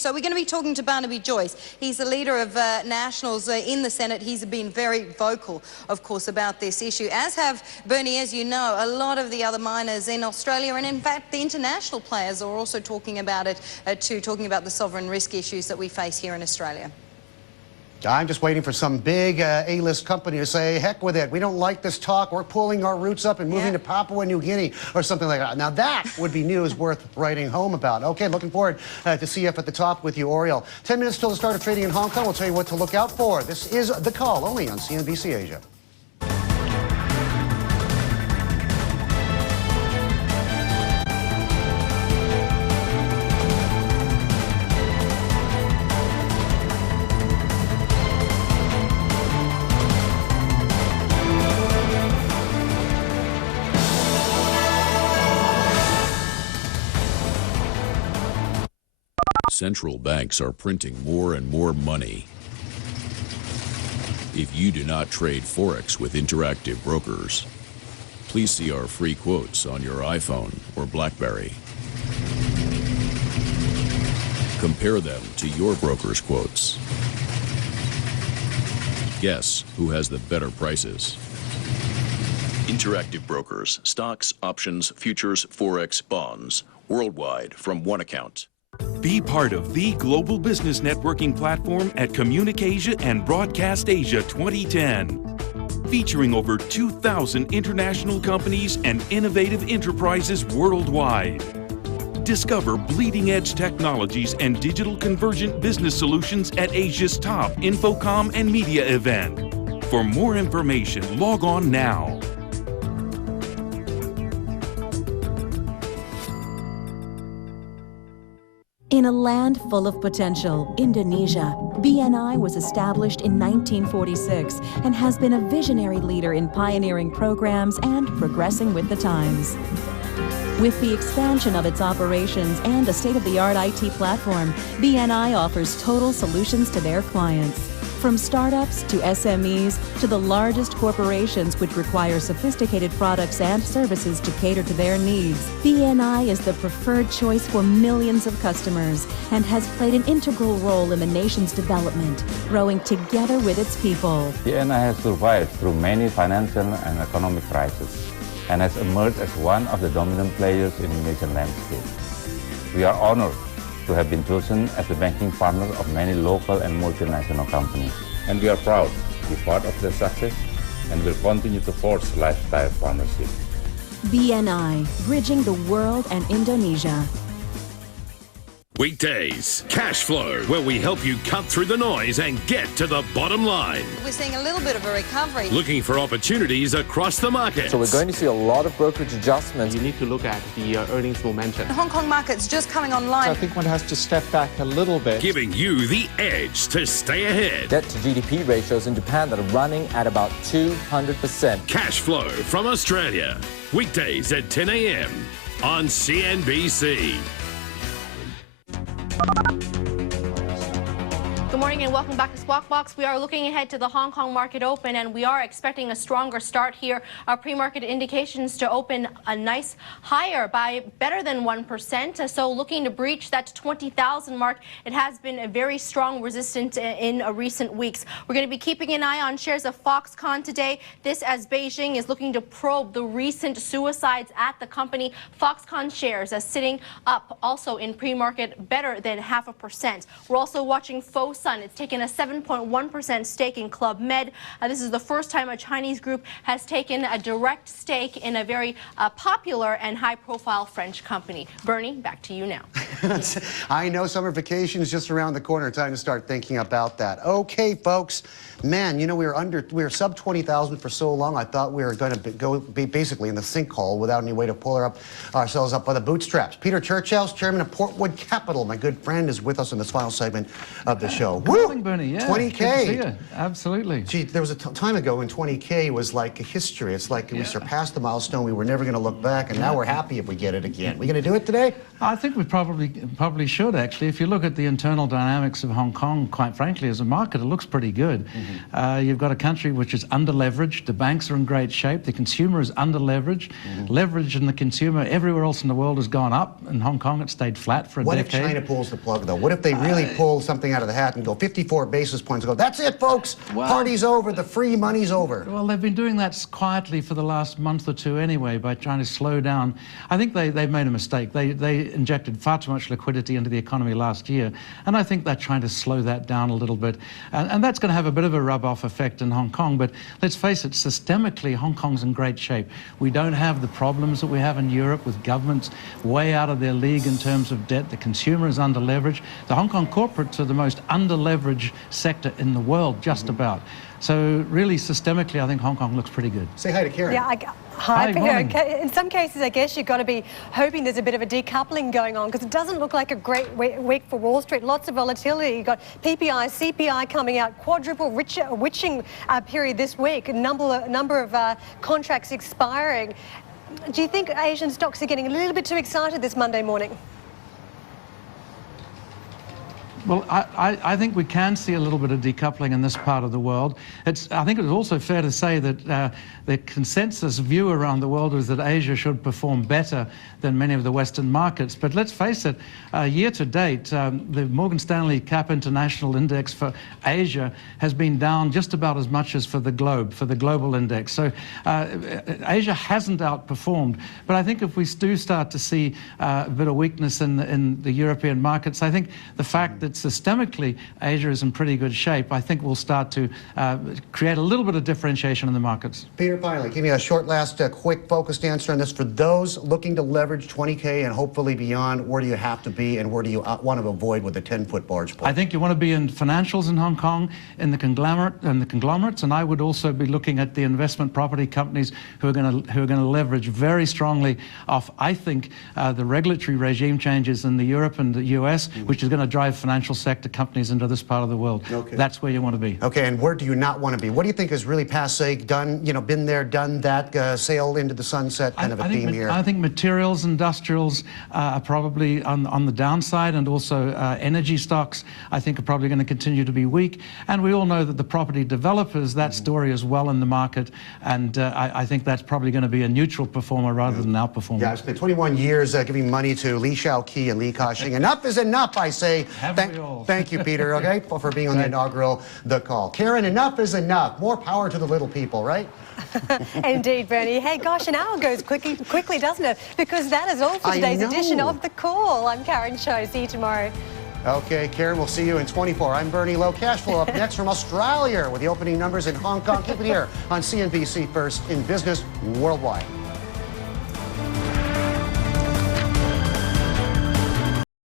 So we're going to be talking to Barnaby Joyce. He's the leader of Nationals in the Senate. He's been very vocal, of course, about this issue, as have, Bernie, as you know, a lot of the other miners in Australia, and in fact the international players are also talking about it too, talking about the sovereign risk issues that we face here in Australia. I'm just waiting for some big A-list company to say, heck with it, we don't like this talk, we're pulling our roots up and moving to Papua New Guinea or something like that. Now that would be news worth writing home about. Okay, looking forward to CF at the top with you, Oriel. 10 minutes till the start of trading in Hong Kong. We'll tell you what to look out for. This is The Call, only on CNBC Asia. Central banks are printing more and more money. If you do not trade Forex with Interactive Brokers, please see our free quotes on your iPhone or BlackBerry. Compare them to your broker's quotes. Guess who has the better prices. Interactive Brokers, stocks, options, futures, Forex, bonds, worldwide from one account. Be part of the global business networking platform at Communicasia and Broadcast Asia 2010. Featuring over 2,000 international companies and innovative enterprises worldwide. Discover bleeding-edge technologies and digital convergent business solutions at Asia's top Infocom and Media event. For more information, log on now. In a land full of potential, Indonesia, BNI was established in 1946 and has been a visionary leader in pioneering programs and progressing with the times. With the expansion of its operations and a state-of-the-art IT platform, BNI offers total solutions to their clients. From startups to SMEs to the largest corporations which require sophisticated products and services to cater to their needs, BNI is the preferred choice for millions of customers and has played an integral role in the nation's development, growing together with its people. BNI has survived through many financial and economic crises and has emerged as one of the dominant players in the Indonesian landscape. We are honored to have been chosen as the banking partner of many local and multinational companies. And we are proud to be part of their success and will continue to forge lifetime partnership. BNI, bridging the world and Indonesia. Weekdays, Cash Flow, where we help you cut through the noise and get to the bottom line. We're seeing a little bit of a recovery. Looking for opportunities across the market. So we're going to see a lot of brokerage adjustments. You need to look at the earnings momentum. The Hong Kong market's just coming online. So I think one has to step back a little bit. Giving you the edge to stay ahead. Debt to GDP ratios in Japan that are running at about 200%. Cash Flow from Australia. Weekdays at 10 a.m. on CNBC. Good morning and welcome back to Squawk Box. We are looking ahead to the Hong Kong market open and we are expecting a stronger start here. Our pre-market indications to open a nice higher by better than 1%. So looking to breach that 20,000 mark. It has been a very strong resistance in recent weeks. We're going to be keeping an eye on shares of Foxconn today. This as Beijing is looking to probe the recent suicides at the company. Foxconn shares are sitting up also in pre-market better than 0.5%. We're also watching Fosun. It's taken a 7.1% stake in Club Med. This is the first time a Chinese group has taken a direct stake in a very popular and high-profile French company. Bernie, back to you now. I know summer vacation is just around the corner. Time to start thinking about that. Okay, folks. Man, you know, we were sub 20,000 for so long. I thought we were going to be basically in the sinkhole without any way to pull ourselves up by the bootstraps. Peter Churchouse, chairman of Portwood Capital, my good friend, is with us in this final segment of the show. Woo! Good morning, Bernie. Yeah, 20K. Good to see you. Absolutely. Gee, there was a time ago when 20K was like history. It's like we surpassed the milestone. We were never going to look back, and now we're happy if we get it again. We going to do it today? I think we probably should, actually. If you look at the internal dynamics of Hong Kong, quite frankly, as a market, it looks pretty good. You've got a country which is under-leveraged. The banks are in great shape. The consumer is under-leveraged. Leverage in the consumer everywhere else in the world has gone up. In HongOng, it stayed flat for a decade. What if China pulls the plug, though? What if they really pull something out of the hat and go 54 basis points and go, that's it, folks. Party's over. The free money's over. Well, they've been doing that quietly for the last month or two anyway by trying to slow down. I think they've made a mistake. They injected far too much liquidity into the economy last year, and I think they're trying to slow that down a little bit. And that's going to have a bit of a rub-off effect in Hong Kong, but let's face it, systemically, Hong Kong's in great shape. We don't have the problems that we have in Europe with governments way out of their league in terms of debt. The consumer is under-leveraged. The Hong Kong corporates are the most under-leveraged sector in the world, just about. So really, systemically, I think Hong Kong looks pretty good. Say hi to Karen. Yeah, hi, in some cases, I guess you've got to be hoping there's a bit of a decoupling going on, because it doesn't look like a great week for Wall Street. Lots of volatility. You've got PPI, CPI coming out, quadruple witching period this week, a number of contracts expiring. Do you think Asian stocks are getting a little bit too excited this Monday morning? Well, I think we can see a little bit of decoupling in this part of the world. I think it's also fair to say that the consensus view around the world is that Asia should perform better than many of the Western markets. But let's face it, year to date, the Morgan Stanley Cap International Index for Asia has been down just about as much as for the globe, for the global index. So Asia hasn't outperformed. But I think if we do start to see a bit of weakness in the European markets, I think the fact that systemically Asia is in pretty good shape, I think we'll start to create a little bit of differentiation in the markets. Peter, finally, give me a short, last, quick, focused answer on this. For those looking to leverage 20K and hopefully beyond, where do you have to be and where do you want to avoid with a 10-foot barge pole? I think you want to be in financials in Hong Kong, in the conglomerates, and I would also be looking at the investment property companies who are going to leverage very strongly off, I think, the regulatory regime changes in Europe and the US, which is going to drive financial sector companies into this part of the world. Okay. That's where you want to be. Okay, and where do you not want to be? What do you think is really passé, done, you know, been there, done that, sailed into the sunset kind of a theme here? I think materials, industrials are probably on the downside, and also energy stocks, I think, are probably going to continue to be weak. And we all know that the property developers, that story is well in the market, and I think that's probably going to be a neutral performer rather than outperformer. Yeah, I spent 21 years giving money to Li Shaoqi and Li Ka-shing. Enough is enough, I say. Thank you, Peter, okay, for being on the inaugural The Call. Karen, enough is enough. More power to the little people, right? Indeed, Bernie. Hey, gosh, an hour goes quickly, doesn't it? Because that is all for today's edition of The Call. I'm Karen Cho. See you tomorrow. Okay, Karen, we'll see you in 24. I'm Bernie Lowe. Cash flow up next from Australia with the opening numbers in Hong Kong. Keep it here on CNBC First in Business Worldwide.